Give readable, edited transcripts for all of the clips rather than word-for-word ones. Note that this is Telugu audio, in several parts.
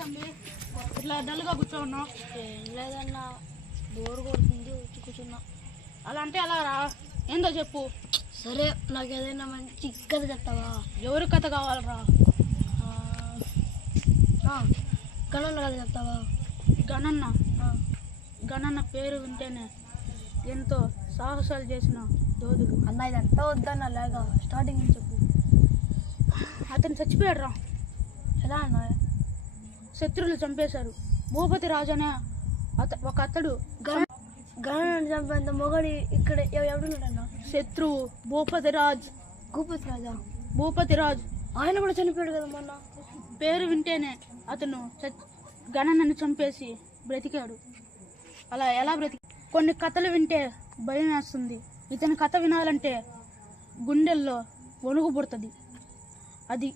తమ్మి ఇట్లా డల్గా కూర్చోన్నావు? ఏం లేదన్నా, బోర్ కొడుతుంది, వచ్చి కూర్చున్నా. అలా అంటే అలా రా, ఏందో చెప్పు. సరే, నాకు ఏదైనా మంచి కథ చెప్తావా? ఎవరి కథ కావాలరా? గణన్న కథ చెప్తావా? గణన్న? గణన్న పేరు వింటేనే ఎంతో సాహసాలు చేసిన యోధుడు. అన్న ఇదంతా వద్దన్న, లేక స్టార్టింగ్ నుంచి చెప్పు. అతను చచ్చిపోయాడు రా. ఎలా అన్న? శత్రువులు చంపేశారు. భూపతి రాజు అనే ఒక అతడు గణన్న చంపేంత మొగడి ఇక్కడ ఎవడున్నాడన్న? శత్రువు భూపతి రాజ్. భూపతి రాజా? భూపతి రాజు ఆయన కూడా చనిపోయాడు కదా మొన్న. పేరు వింటేనే అతను గణన్నను చంపేసి బ్రతికాడు. అలా ఎలా కొన్ని కథలు వింటే భయం వేస్తుంది. ఇతని కథ వినాలంటే గుండెల్లో వణుగు పుడుతుంది. అది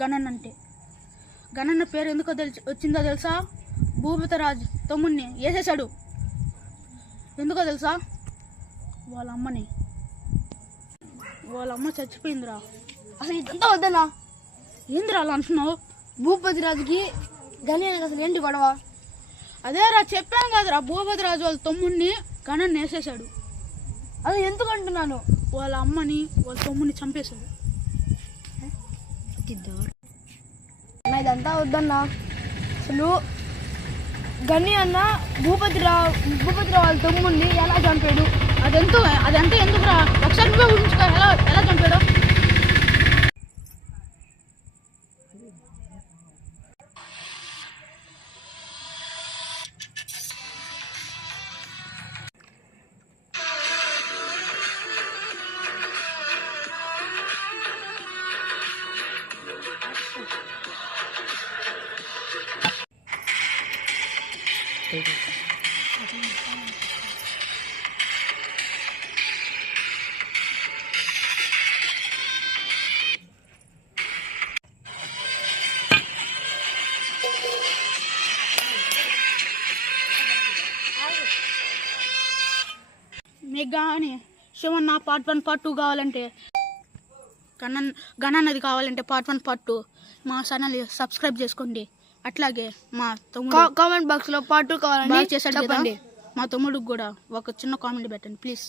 గణన్న అంటే. గణన్న పేరు ఎందుకో వచ్చిందో తెలుసా? భూపతిరాజు తమ్ముడిని వేసేసాడు. ఎందుకో తెలుసా? వాళ్ళ అమ్మ చచ్చిపోయిందిరా. అసలు ఇదంతా వద్దనా? ఏందిరా అలా అంటున్నావు? భూపతి రాజుకి గణ్యానికి అసలు ఏంటి గొడవ? అదేరా చెప్పాను కదరా, భూపతి రాజు వాళ్ళ తమ్ముడిని గణన్న వేసేసాడు. అది ఎందుకు అంటున్నాను? వాళ్ళ అమ్మని వాళ్ళ తమ్ముడిని చంపేశాడు. ఇదంతా వద్దన్నా. అసలు గని అన్న భూపతిరావు వాళ్ళ తమ్ముడిని ఎలా చంపాడు? అదంతా ఎందుకురా? ఒకసారి నువ్వే ఊహించుకో, ఎలా చంపాడు? మీకు కానీ శివన్న పార్ట్ 1 పార్ట్ 2 కావాలంటే, గణన్నది కావాలంటే పార్ట్ 1 పార్ట్ 2 మా ఛానల్ సబ్స్క్రైబ్ చేసుకోండి. అట్లాగే మా తమ్ముడు కామెంట్ బాక్స్లో పార్ట్ 2 కావాలని చేశాడు చెప్పండి. మా తమ్ముడికి కూడా ఒక చిన్న కామెంట్ పెట్టండి ప్లీజ్.